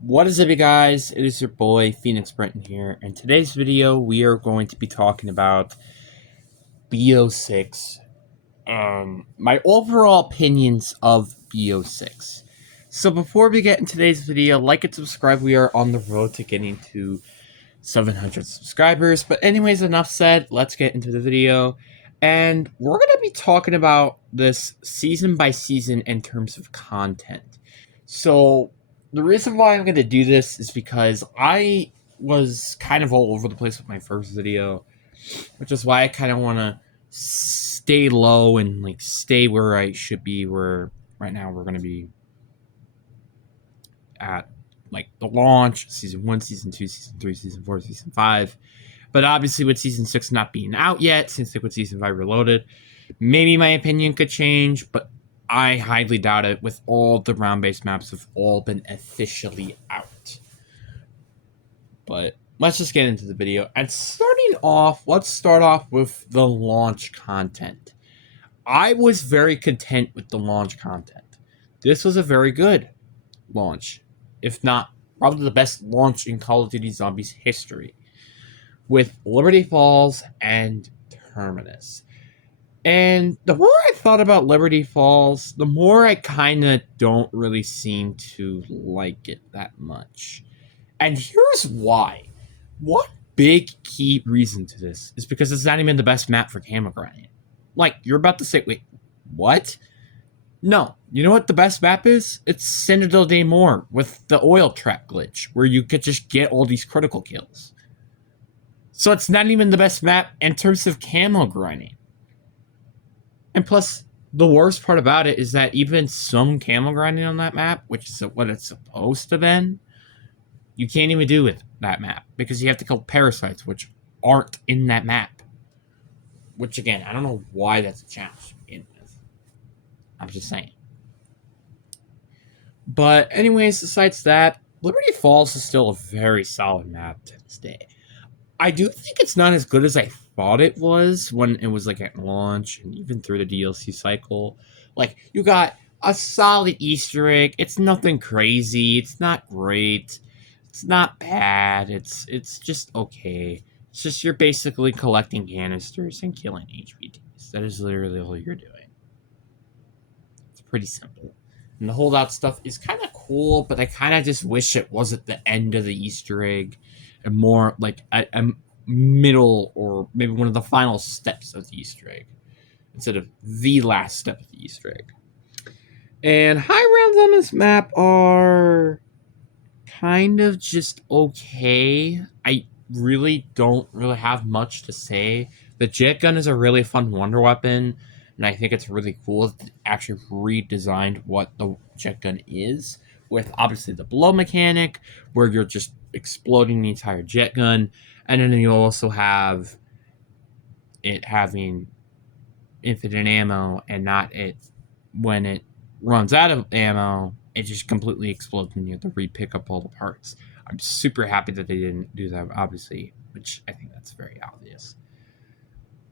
What is up, you guys? It is your boy Phoenix Brenton here, and today's video we are going to be talking about B06 and my overall opinions of B06. So before we get into today's video, like and subscribe. We are on the road to getting to 700 subscribers. But anyways, enough said. Let's get into the video, and we're gonna be talking about this season by season in terms of content. So the reason why I'm going to do this is because I was kind of all over the place with my first video, which is why I kind of want to stay low and like stay where I should be. Where right now we're going to be at like the launch, season 1, season 2, season 3, season 4, season 5. But obviously, with season 6 not being out yet, since they put season 5 reloaded, maybe my opinion could change, but I highly doubt it, with all the round-based maps have all been officially out. But let's just get into the video. And let's start off with the launch content. I was very content with the launch content. This was a very good launch, if not probably the best launch in Call of Duty Zombies history, with Liberty Falls and Terminus. And the more I thought about Liberty Falls, the more I kind of don't really seem to like it that much. And here's why. One big key reason to this is because it's not even the best map for camera grinding. Like, you're about to say, wait, what? No. You know what the best map is? It's Citadel Day More with the oil track glitch, where you could just get all these critical kills. So it's not even the best map in terms of camo grinding. And plus, the worst part about it is that even some camo grinding on that map, which is what it's supposed to be, you can't even do with that map because you have to kill parasites, which aren't in that map. Which, again, I don't know why that's a challenge to begin with. I'm just saying. But anyways, besides that, Liberty Falls is still a very solid map to this day. I do think it's not as good as I thought it was when it was like at launch and even through the DLC cycle. Like, you got a solid Easter egg. It's nothing crazy. It's not great. It's not bad. It's just okay. It's just you're basically collecting canisters and killing HVTs. That is literally all you're doing. It's pretty simple. And the holdout stuff is kind of cool, but I kind of just wish it wasn't the end of the Easter egg and more like a middle or maybe one of the final steps of the Easter egg instead of the last step of the Easter egg. And high rounds on this map are kind of just okay. I really don't really have much to say. The jet gun is a really fun wonder weapon, and I think it's really cool that they actually redesigned what the jet gun is, with obviously the blow mechanic, where you're just exploding the entire jet gun, and then you also have it having infinite ammo and not it when it runs out of ammo, it just completely explodes and you have to re-pick up all the parts. I'm super happy that they didn't do that, obviously, which I think that's very obvious.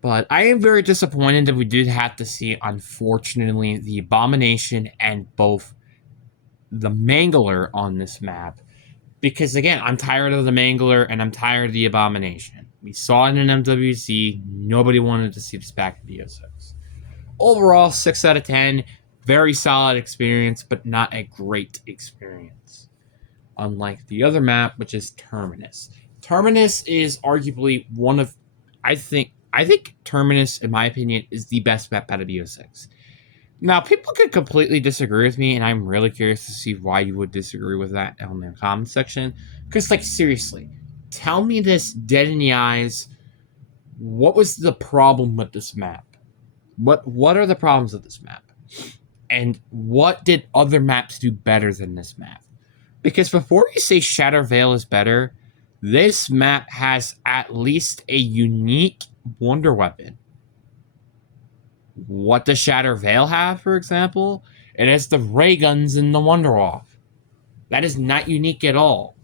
But I am very disappointed that we did have to see, unfortunately, the Abomination and both the Mangler on this map. Because, again, I'm tired of the Mangler and I'm tired of the Abomination. We saw it in MWC. Nobody wanted to see this back in B06. Overall, 6 out of 10. Very solid experience, but not a great experience. Unlike the other map, which is Terminus. Terminus is arguably one of, I think Terminus, in my opinion, is the best map out of B06. Now, people could completely disagree with me, and I'm really curious to see why you would disagree with that in the comment section. Because, like, seriously, tell me this dead in the eyes. What was the problem with this map? What are the problems with this map? And what did other maps do better than this map? Because before you say Shatter Veil is better, this map has at least a unique wonder weapon. What does Shatter Veil have, for example? It has the ray guns and the Wonder Off. That is not unique at all.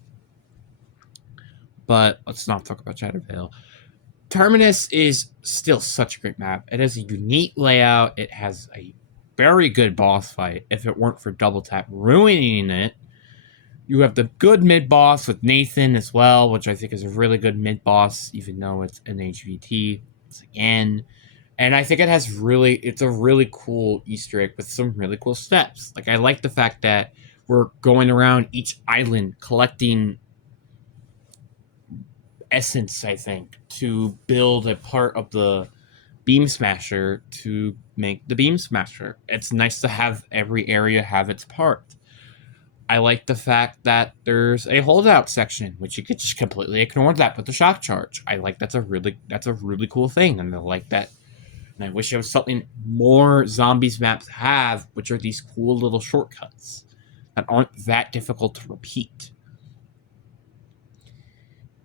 But let's not talk about Shatter Veil. Terminus is still such a great map. It has a unique layout. It has a very good boss fight. If it weren't for Double Tap ruining it, You have the good mid boss with Nathan as well, which I think is a really good mid boss, even though it's an HVT. It's again. And I think it's a really cool Easter egg with some really cool steps. Like, I like the fact that we're going around each island collecting essence, I think, to build a part of the Beam Smasher to make the Beam Smasher. It's nice to have every area have its part. I like the fact that there's a holdout section, which you could just completely ignore that with the shock charge. I like that's a really cool thing, and I like that. And I wish it was something more zombies maps have, which are these cool little shortcuts that aren't that difficult to repeat.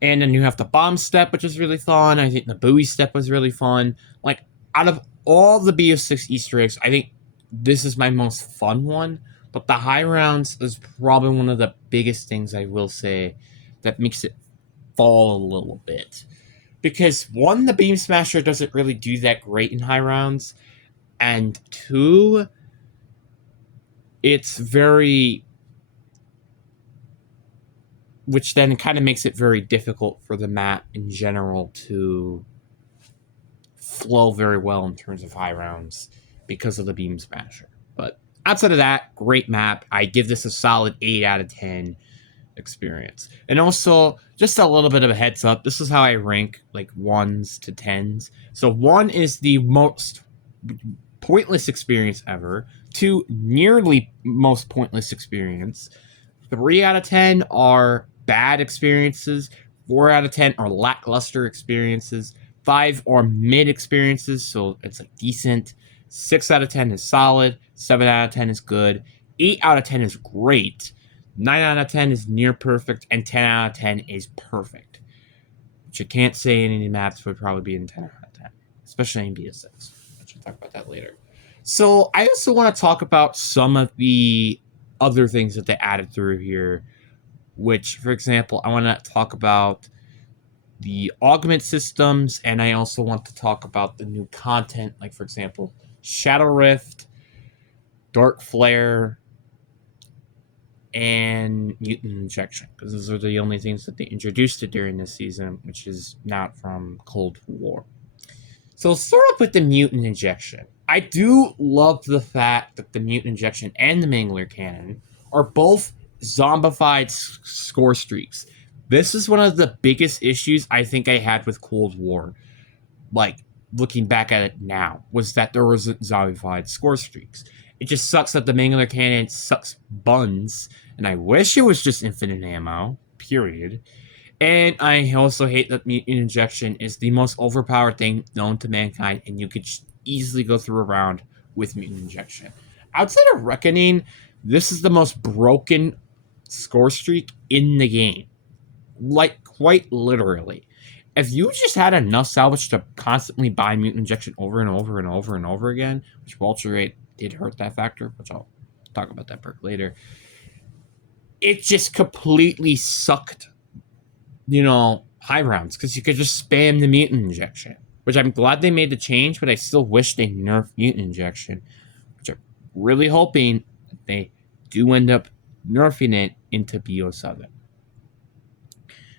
And then you have the bomb step, which is really fun. I think the buoy step was really fun. Like, out of all the B06 Easter eggs, I think this is my most fun one. But the high rounds is probably one of the biggest things I will say that makes it fall a little bit. Because one, the Beam Smasher doesn't really do that great in high rounds. And two, it's very... which then kind of makes it very difficult for the map in general to flow very well in terms of high rounds because of the Beam Smasher. But outside of that, great map. I give this a solid 8 out of 10 experience. And also, just a little bit of a heads up, this is how I rank like 1s to 10s. So 1 is the most pointless experience ever. 2, nearly most pointless experience. 3 out of 10 are bad experiences. 4 out of 10 are lackluster experiences. 5 are mid experiences, so it's like decent. 6 out of 10 is solid. 7 out of 10 is good. 8 out of 10 is great. 9 out of 10 is near perfect. And 10 out of 10 is perfect. Which I can't say any maps would probably be in 10 out of 10. Especially in B06. I should talk about that later. So I also want to talk about some of the other things that they added through here. Which, for example, I want to talk about the augment systems, and I also want to talk about the new content, like, for example, Shadow Rift, Dark Flare, and Mutant Injection, because those are the only things that they introduced it during this season, which is not from Cold War. So let's start off with the Mutant Injection. I do love the fact that the Mutant Injection and the Mangler Cannon are both zombified score streaks. This is one of the biggest issues I think I had with Cold War. Like, looking back at it now, was that there was zombified score streaks. It just sucks that the Mangler Cannon sucks buns, and I wish it was just infinite ammo, period. And I also hate that Mutant Injection is the most overpowered thing known to mankind, and you could just easily go through a round with Mutant Injection. Outside of Reckoning, this is the most broken score streak in the game. Like, quite literally. If you just had enough salvage to constantly buy Mutant Injection over and over and over and over again, which vulture rate did hurt that factor, which I'll talk about that perk later, it just completely sucked, high rounds, because you could just spam the Mutant Injection, which I'm glad they made the change, but I still wish they nerfed Mutant Injection, which I'm really hoping that they do end up nerfing it into B07.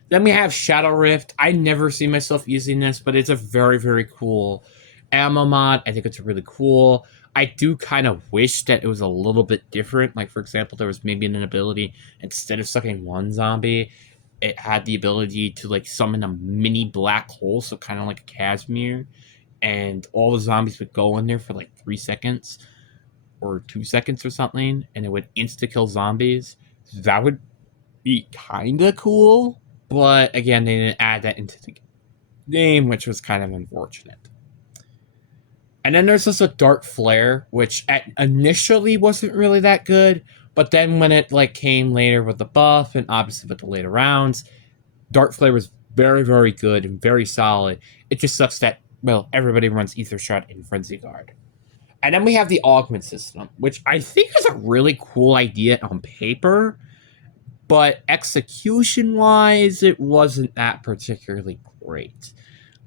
Then we have Shadow Rift. I never see myself using this, but it's a very, very cool ammo mod. I think it's really cool. I do kind of wish that it was a little bit different. Like, for example, there was maybe an ability, instead of sucking one zombie, it had the ability to, like, summon a mini black hole, so kind of like a Casimir, and all the zombies would go in there for, like, 3 seconds or 2 seconds or something, and it would insta-kill zombies. So that would be kind of cool. But, again, they didn't add that into the game, which was kind of unfortunate. And then there's also Dark Flare, which initially wasn't really that good, but then when it came later with the buff, and obviously with the later rounds, Dark Flare was very, very good and very solid. It just sucks that, everybody runs Ether Shot and Frenzy Guard. And then we have the Augment system, which I think is a really cool idea on paper, but execution-wise, it wasn't that particularly great.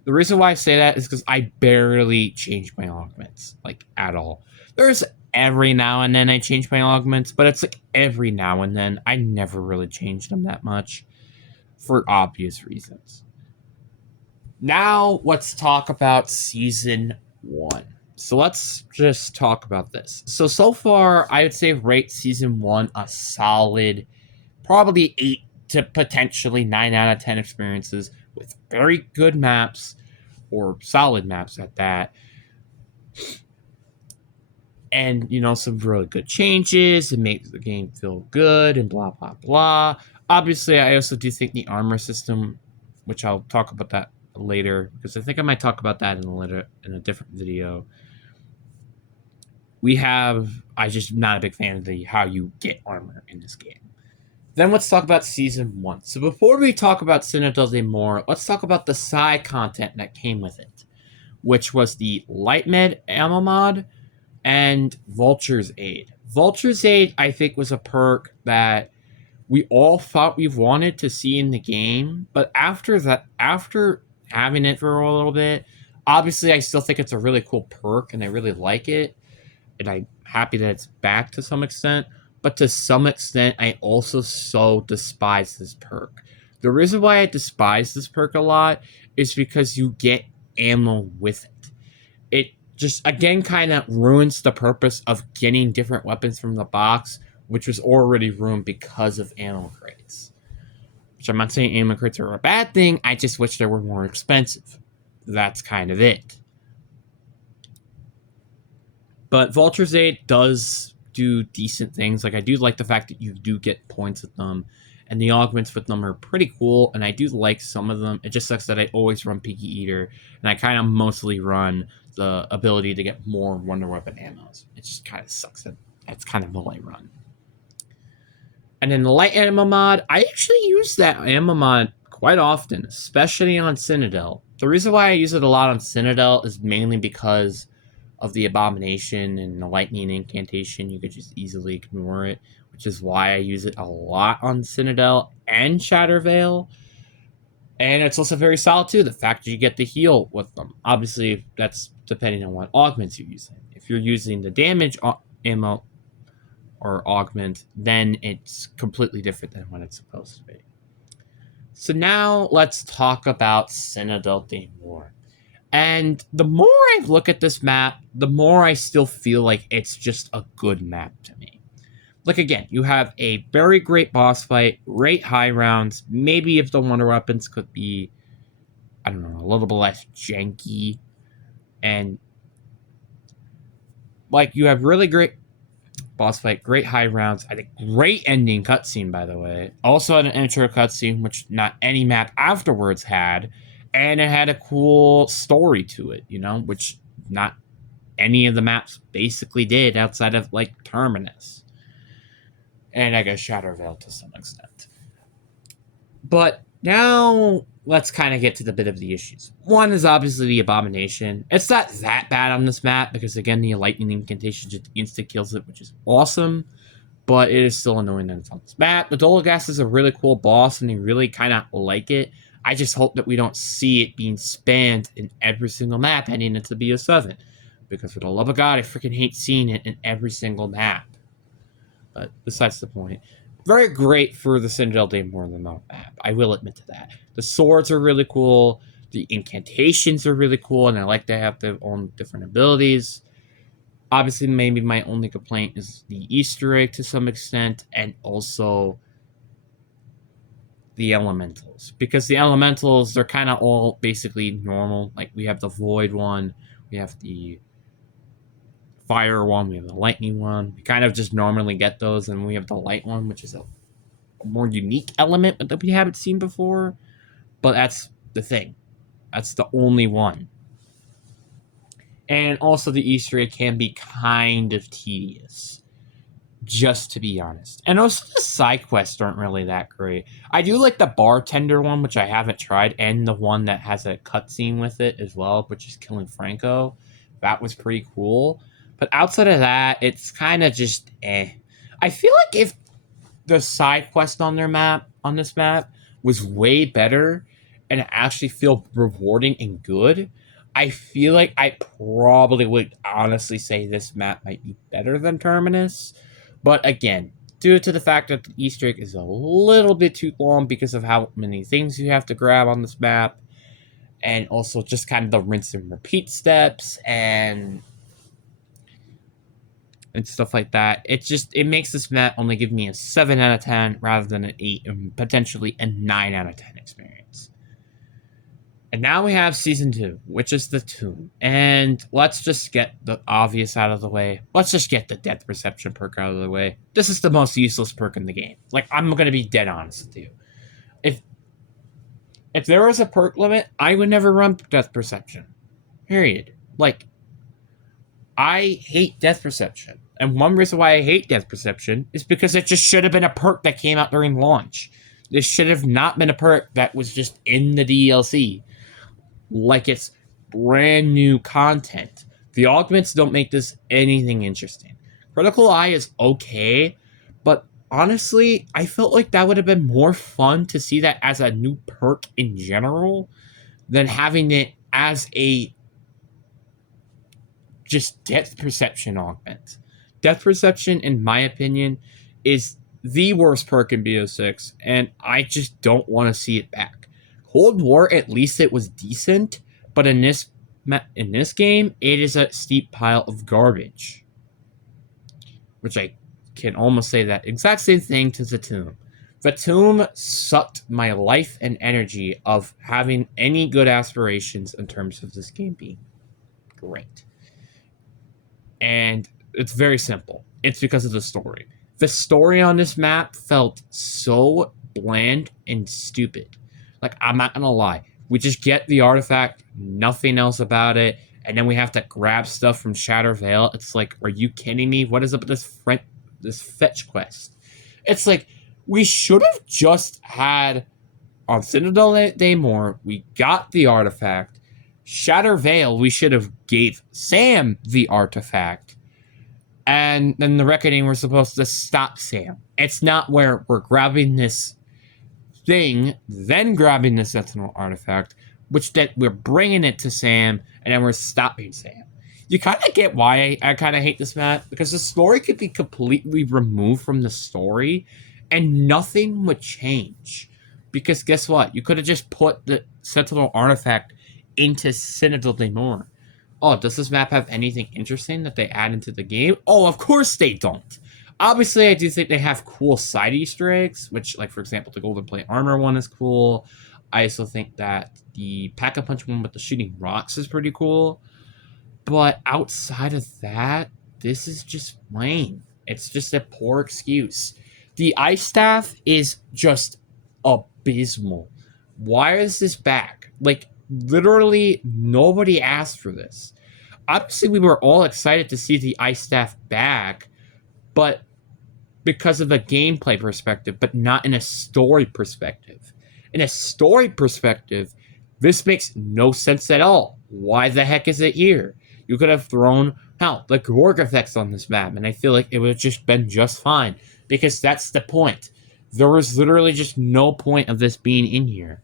The reason why I say that is because I barely changed my augments, at all. There's every now and then I change my augments, but it's like every now and then. I never really changed them that much for obvious reasons. Now let's talk about season 1. So let's just talk about this. So far, I would say rate season 1 a solid, probably 8 to potentially 9 out of 10 experiences with very good maps, or solid maps at that. And, some really good changes. It makes the game feel good and blah, blah, blah. Obviously, I also do think the armor system, which I'll talk about that later, because I think I might talk about that in a different video. I just not a big fan of how you get armor in this game. Then let's talk about season 1. So before we talk about Citadel de More, let's talk about the side content that came with it, which was the Light Med ammo mod and Vulture's Aid. Vulture's Aid, I think, was a perk that we all thought we wanted to see in the game, but after having it for a little bit, obviously I still think it's a really cool perk and I really like it, and I'm happy that it's back to some extent, but to some extent I also so despise this perk. The reason why I despise this perk a lot is because you get ammo with it. It just, again, kind of ruins the purpose of getting different weapons from the box, which was already ruined because of ammo crates. Which I'm not saying ammo crates are a bad thing, I just wish they were more expensive. That's kind of it. But Vulture's Aid does do decent things. Like, I do like the fact that you do get points with them, and the augments with them are pretty cool, and I do like some of them. It just sucks that I always run Peaky Eater, and I kind of mostly run the ability to get more Wonder Weapon ammos. It just kind of sucks that that's kind of all I run. And then the light ammo mod, I actually use that ammo mod quite often, especially on Citadel. The reason why I use it a lot on Citadel is mainly because of the Abomination and the Lightning Incantation. You could just easily ignore it, which is why I use it a lot on Citadel and Shattervale. And it's also very solid too, the fact that you get the heal with them. Obviously, that's depending on what augments you're using. If you're using the damage ammo or augment, then it's completely different than what it's supposed to be. So now let's talk about Citadel de More. And the more I look at this map, the more I still feel like it's just a good map to me. Like, again, you have a very great boss fight, great high rounds. Maybe if the wonder weapons could be, I don't know, a little bit less janky. And, like, you have really great boss fight, great high rounds. I think great ending cutscene, by the way. Also had an intro cutscene, which not any map afterwards had. And it had a cool story to it, which not any of the maps basically did outside of, like, Terminus. And I guess Shattervale to some extent. But now let's kind of get to the bit of the issues. One is obviously the Abomination. It's not that bad on this map because, again, the Lightning Incantation just insta-kills it, which is awesome. But it is still annoying that it's on this map. The Dolagast is a really cool boss, and I really kind of like it. I just hope that we don't see it being spammed in every single map heading into B07. Because for the love of God, I freaking hate seeing it in every single map. But besides the point, very great for the Citadel de More map. I will admit to that. The swords are really cool. The incantations are really cool, and I like to have their own different abilities. Obviously, maybe my only complaint is the Easter egg to some extent, and also the elementals, because the elementals, they're kind of all basically normal. Like, we have the void one, we have the fire one, we have the lightning one. We kind of just normally get those, and we have the light one, which is a more unique element that we haven't seen before. But that's the thing, that's the only one. And also the Easter egg can be kind of tedious, just to be honest. And also the side quests aren't really that great. I do like the bartender one, which I haven't tried, and the one that has a cutscene with it as well, which is killing Franco. That was pretty cool. But outside of that, it's kind of just eh. I feel like if the side quest on this map was way better and actually feel rewarding and good, I feel like I probably would honestly say this map might be better than Terminus. But again, due to the fact that the Easter egg is a little bit too long because of how many things you have to grab on this map, and also just kind of the rinse and repeat steps and stuff like that. It makes this map only give me a 7 out of 10 rather than an 8 and potentially a 9 out of 10 experience. And now we have Season 2, which is the Tomb. And let's just get the obvious out of the way. Let's just get the Death Perception perk out of the way. This is the most useless perk in the game. Like, I'm going to be dead honest with you. If there was a perk limit, I would never run Death Perception. Period. Like, I hate Death Perception. And one reason why I hate Death Perception is because it just should have been a perk that came out during launch. This should have not been a perk that was just in the DLC. Like it's brand new content. The augments don't make this anything interesting. Critical Eye is okay, but honestly, I felt like that would have been more fun to see that as a new perk in general than having it as a just depth perception augment. Depth perception, in my opinion, is the worst perk in B06, and I just don't want to see it back. Cold War, at least it was decent, but in this game, it is a steep pile of garbage. Which I can almost say that exact same thing to the Tomb. The Tomb sucked my life and energy of having any good aspirations in terms of this game being great. And it's very simple. It's because of the story. The story on this map felt so bland and stupid. Like, I'm not gonna lie. We just get the artifact, nothing else about it, and then we have to grab stuff from Shatter Vale. It's like, are you kidding me? What is up with this fetch quest? It's like, we should have just had, on Citadel Daymore, we got the artifact. Shatter Vale, we should have gave Sam the artifact. And then the Reckoning, we're supposed to stop Sam. It's not where we're grabbing this thing, then grabbing the Sentinel artifact, which that we're bringing it to Sam, and then we're stopping Sam. You kind of get why I kind of hate this map, because the story could be completely removed from the story, and nothing would change. Because guess what? You could have just put the Sentinel artifact into Citadel Daymore. Oh, does this map have anything interesting that they add into the game? Oh, of course they don't. Obviously, I do think they have cool side Easter eggs, which, like, for example, the Golden Plate Armor one is cool. I also think that the Pack-a-Punch one with the shooting rocks is pretty cool. But outside of that, this is just lame. It's just a poor excuse. The Ice Staff is just abysmal. Why is this back? Like, literally, nobody asked for this. Obviously, we were all excited to see the Ice Staff back, but because of a gameplay perspective, but not in a story perspective. In a story perspective, this makes no sense at all. Why the heck is it here? You could have thrown out the Gorg effects on this map, and I feel like it would have just been just fine, because that's the point. There was literally just no point of this being in here.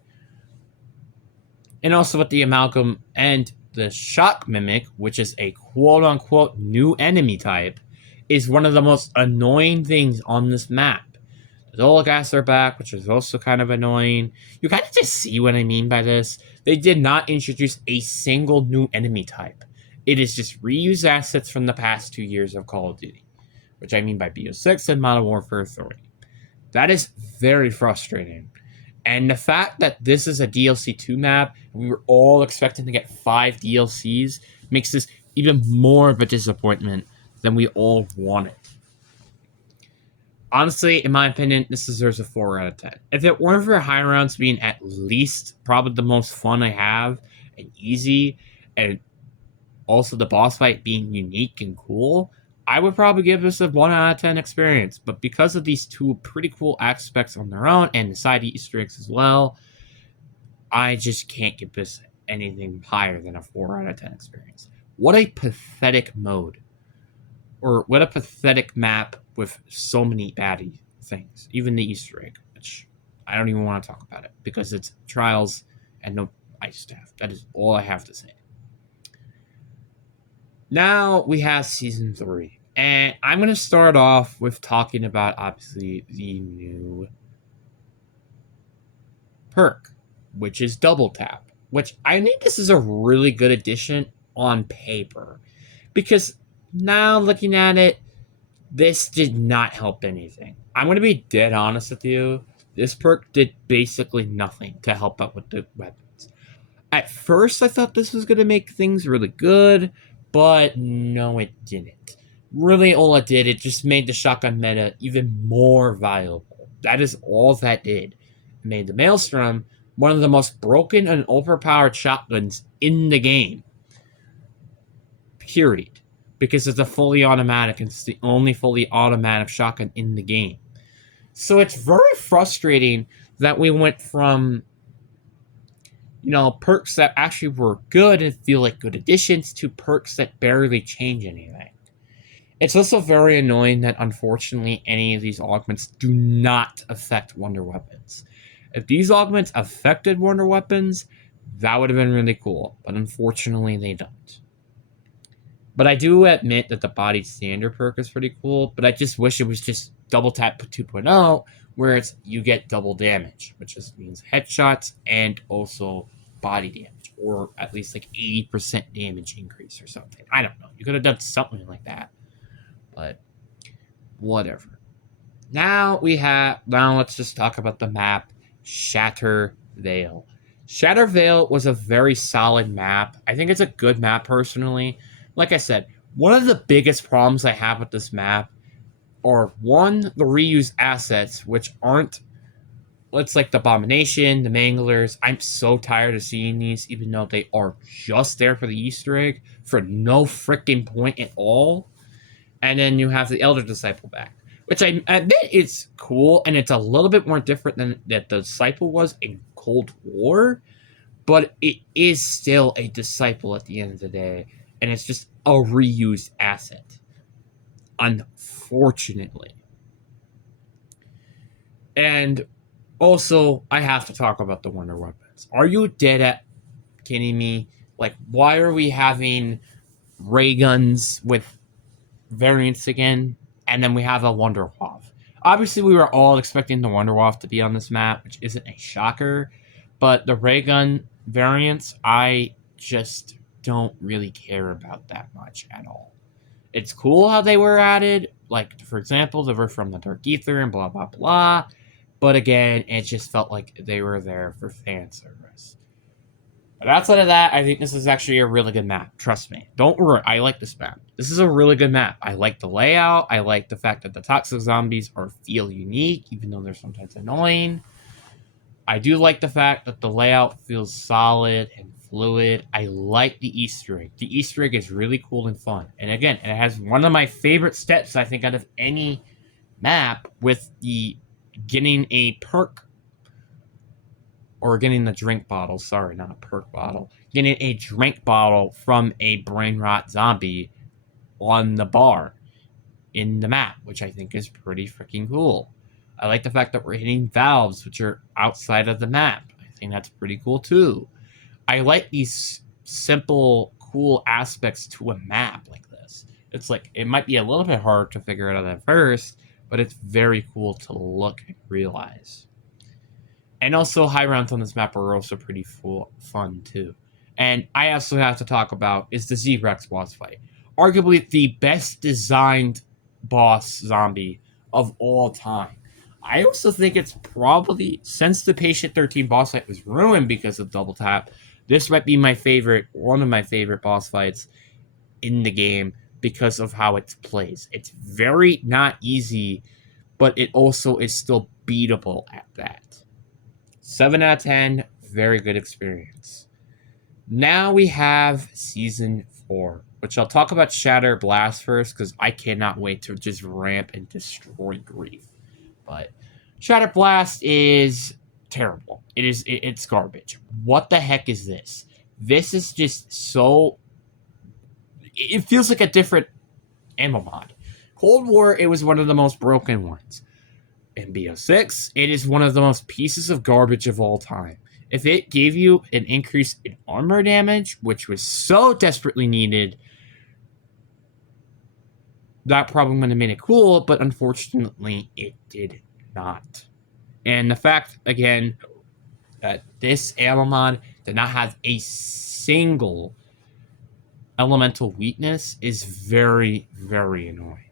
And also with the Amalgam and the Shock Mimic, which is a quote-unquote new enemy type, is one of the most annoying things on this map. The Dolagas are back, which is also kind of annoying. You kind of just see what I mean by this. They did not introduce a single new enemy type. It is just reused assets from the past 2 years of Call of Duty, which I mean by B06 and Modern Warfare 3. That is very frustrating. And the fact that this is a DLC 2 map, and we were all expecting to get 5 DLCs, makes this even more of a disappointment than we all wanted. Honestly, in my opinion, this deserves a 4 out of 10. If it weren't for high rounds being at least probably the most fun I have and easy, and also the boss fight being unique and cool, I would probably give this a 1 out of 10 experience. But because of these two pretty cool aspects on their own and the side Easter eggs as well, I just can't give this anything higher than a 4 out of 10 experience. What a pathetic mode. Or what a pathetic map with so many baddie things. Even the Easter egg, which I don't even want to talk about it because it's trials and no Ice Staff. That is all I have to say. Now we have season 3. And I'm going to start off with talking about, obviously, the new perk, which is double tap, which I think this is a really good addition on paper. Because now looking at it, this did not help anything. I'm going to be dead honest with you. This perk did basically nothing to help out with the weapons. At first, I thought this was going to make things really good, but no, it didn't. Really, all it did, it just made the shotgun meta even more viable. That is all that did. It made the Maelstrom one of the most broken and overpowered shotguns in the game. Period. Because it's a fully automatic, and it's the only fully automatic shotgun in the game. So it's very frustrating that we went from perks that actually were good and feel like good additions to perks that barely change anything. It's also very annoying that unfortunately any of these augments do not affect wonder weapons. If these augments affected wonder weapons, that would have been really cool, but unfortunately they don't. But I do admit that the body standard perk is pretty cool, but I just wish it was just double tap 2.0, where it's you get double damage, which just means headshots and also body damage, or at least like 80% damage increase or something. I don't know. You could have done something like that, but whatever. Now let's just talk about the map, Shatter Vale. Shatter Vale was a very solid map. I think it's a good map personally. Like I said, one of the biggest problems I have with this map are, one, the reused assets, which aren't, it's like the Abomination, the Manglers. I'm so tired of seeing these, even though they are just there for the Easter egg, for no freaking point at all. And then you have the Elder Disciple back, which I admit it's cool, and it's a little bit more different than that the Disciple was in Cold War, but it is still a Disciple at the end of the day, and it's just a reused asset, unfortunately. And also, I have to talk about the wonder weapons. Are you dead at kidding me? Like, why are we having ray guns with variants again? And then we have a Wonder Waff. Obviously, we were all expecting the Wonder Waff to be on this map, which isn't a shocker. But the ray gun variants, I just don't really care about that much at all. It's cool how they were added. Like, for example, they were from the Dark Ether and blah, blah, blah. But again, it just felt like they were there for fan service. But outside of that, I think this is actually a really good map. Trust me. Don't worry. I like this map. This is a really good map. I like the layout. I like the fact that the toxic zombies feel unique, even though they're sometimes annoying. I do like the fact that the layout feels solid and fluid. I like the Easter egg. The Easter egg is really cool and fun. And again, it has one of my favorite steps, I think, out of any map, with the getting a perk, or getting the drink bottle. Sorry, not a perk bottle. Getting a drink bottle from a brain rot zombie on the bar in the map, which I think is pretty freaking cool. I like the fact that we're hitting valves, which are outside of the map. I think that's pretty cool too. I like these simple, cool aspects to a map like this. It's like, it might be a little bit hard to figure it out at first, but it's very cool to look and realize. And also, high rounds on this map are also pretty fun too. And I also have to talk about is the Z-Rex boss fight. Arguably the best designed boss zombie of all time. I also think it's probably, since the Patient 13 boss fight was ruined because of double tap, this might be one of my favorite boss fights in the game because of how it plays. It's very not easy, but it also is still beatable at that. 7 out of 10, very good experience. Now we have Season 4, which I'll talk about Shatter Blast first, because I cannot wait to just ramp and destroy Grief. But Shatter Blast is terrible. It's garbage. What the heck is this? This is just so... It feels like a different ammo mod. Cold War, it was one of the most broken ones. In B06, it is one of the most pieces of garbage of all time. If it gave you an increase in armor damage, which was so desperately needed, that probably would have made it cool, but unfortunately, it did not. And the fact, again, that this ammo mod did not have a single elemental weakness is very, very annoying.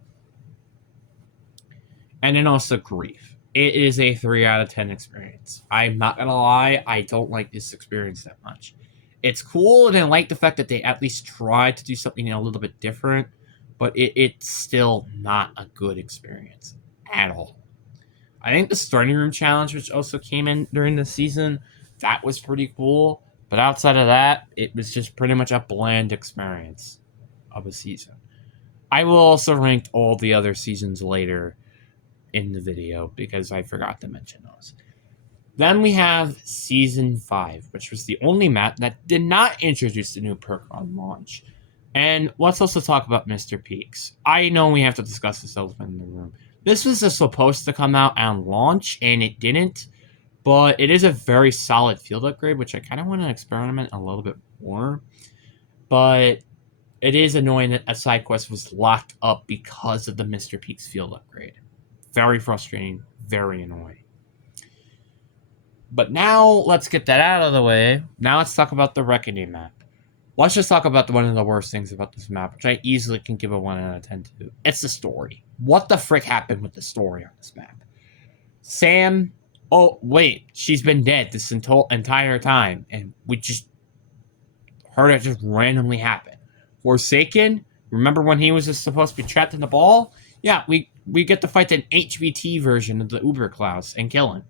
And then also grief. It is a 3 out of 10 experience. I'm not gonna lie, I don't like this experience that much. It's cool, and I like the fact that they at least tried to do something a little bit different, but it's still not a good experience at all. I think the starting room challenge, which also came in during the season, that was pretty cool. But outside of that, it was just pretty much a bland experience of a season. I will also rank all the other seasons later in the video because I forgot to mention those. Then we have Season 5, which was the only map that did not introduce the new perk on launch. And let's also talk about Mr. Peaks. I know we have to discuss this elephant in the room. This was supposed to come out on launch, and it didn't. But it is a very solid field upgrade, which I kind of want to experiment a little bit more. But it is annoying that a side quest was locked up because of the Mr. Peaks field upgrade. Very frustrating, very annoying. But now, let's get that out of the way. Now let's talk about the Reckoning map. Let's just talk about one of the worst things about this map, which I easily can give a 1 out of 10 to. It's the story. What the frick happened with the story on this map? Sam, oh, wait, she's been dead this entire time, and we just heard it just randomly happen. Forsaken, remember when he was just supposed to be trapped in the ball? Yeah, we get to fight an HVT version of the Uber Klaus and kill him.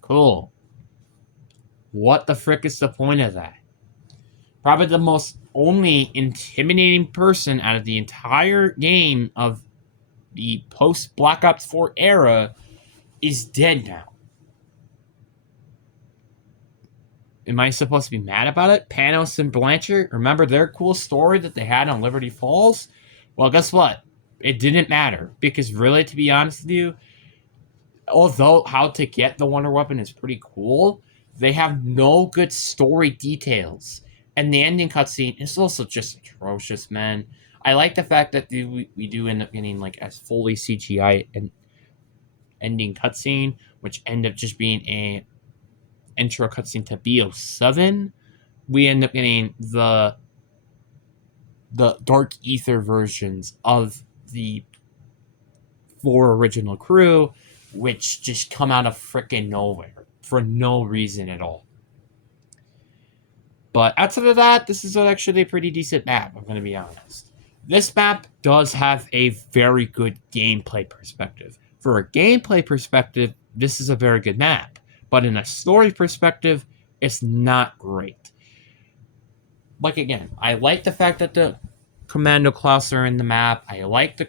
Cool. What the frick is the point of that? Probably the most only intimidating person out of the entire game of the post-Black Ops 4 era is dead now. Am I supposed to be mad about it? Panos and Blanchard, remember their cool story that they had on Liberty Falls? Well, guess what? It didn't matter. Because really, to be honest with you, although how to get the Wonder Weapon is pretty cool, they have no good story details. And the ending cutscene is also just atrocious, man. I like the fact that we do end up getting like a fully CGI and ending cutscene, which end up just being a intro cutscene to B07. We end up getting the Dark Ether versions of the 4 original crew, which just come out of frickin' nowhere for no reason at all. But outside of that, this is actually a pretty decent map, I'm going to be honest. This map does have a very good gameplay perspective. For a gameplay perspective, this is a very good map. But in a story perspective, it's not great. Like, again, I like the fact that the Commando Klaus are in the map. I like the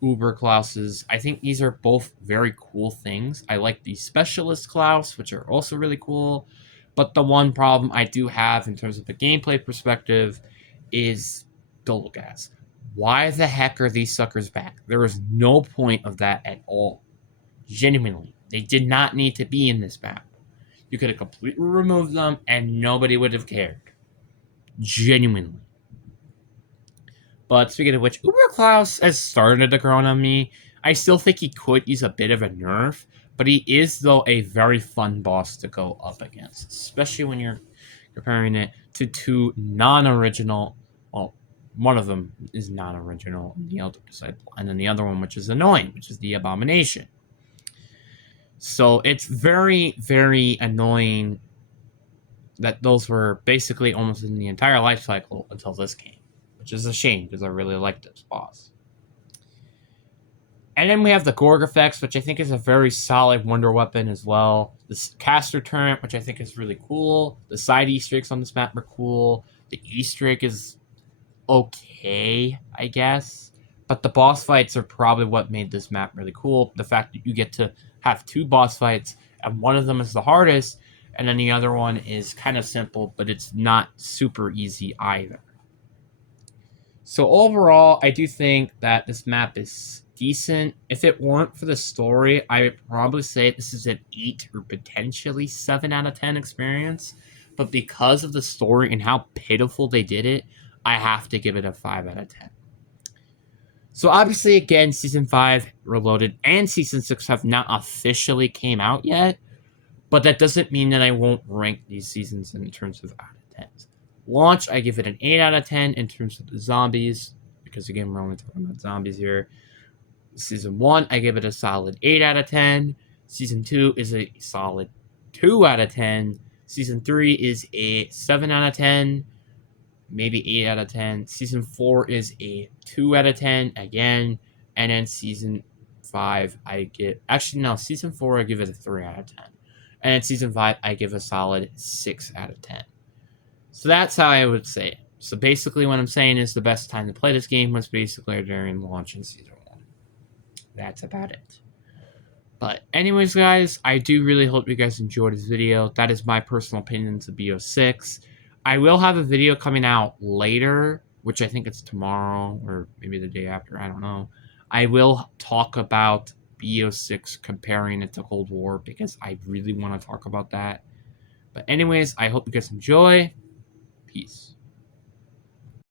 Uber Klauses. I think these are both very cool things. I like the Specialist Klaus, which are also really cool. But the one problem I do have in terms of the gameplay perspective is Dologas. Why the heck are these suckers back? There is no point of that at all. Genuinely. They did not need to be in this map. You could have completely removed them and nobody would have cared. Genuinely. But speaking of which, Uber Klaus has started to grow on me. I still think he could use a bit of a nerf, but he is, though, a very fun boss to go up against, especially when you're comparing it to 2 non-original. Well, one of them is non-original, the Elder Disciple, and then the other one, which is annoying, which is the Abomination. So it's very, very annoying that those were basically almost in the entire life cycle until this game, which is a shame because I really like this boss. And then we have the Gorg effects, which I think is a very solid wonder weapon as well. The caster turret, which I think is really cool. The side Easter eggs on this map are cool. The Easter egg is okay, I guess. But the boss fights are probably what made this map really cool. The fact that you get to have 2 boss fights, and one of them is the hardest, and then the other one is kind of simple, but it's not super easy either. So overall, I do think that this map is decent. If it weren't for the story, I would probably say this is an 8 or potentially 7 out of 10 experience. But because of the story and how pitiful they did it, I have to give it a 5 out of 10. So obviously, again, Season 5 Reloaded and Season 6 have not officially came out yet, but that doesn't mean that I won't rank these seasons in terms of out of 10s. Launch, I give it an 8 out of 10 in terms of the zombies, because again, we're only talking about zombies here. Season 1, I give it a solid 8 out of 10. Season 2 is a solid 2 out of 10. Season 3 is a 7 out of 10. Maybe 8 out of 10. Season 4 is a 2 out of 10 again. And then Season 5, I give... Actually, no. Season 4, I give it a 3 out of 10. And then Season 5, I give a solid 6 out of 10. So that's how I would say it. So basically what I'm saying is the best time to play this game was basically during launch in Season 1. That's about it. But anyways, guys, I do really hope you guys enjoyed this video. That is my personal opinions of B06. I will have a video coming out later, which I think it's tomorrow or maybe the day after. I don't know. I will talk about B06 comparing it to Cold War because I really want to talk about that. But anyways, I hope you guys enjoy. Peace.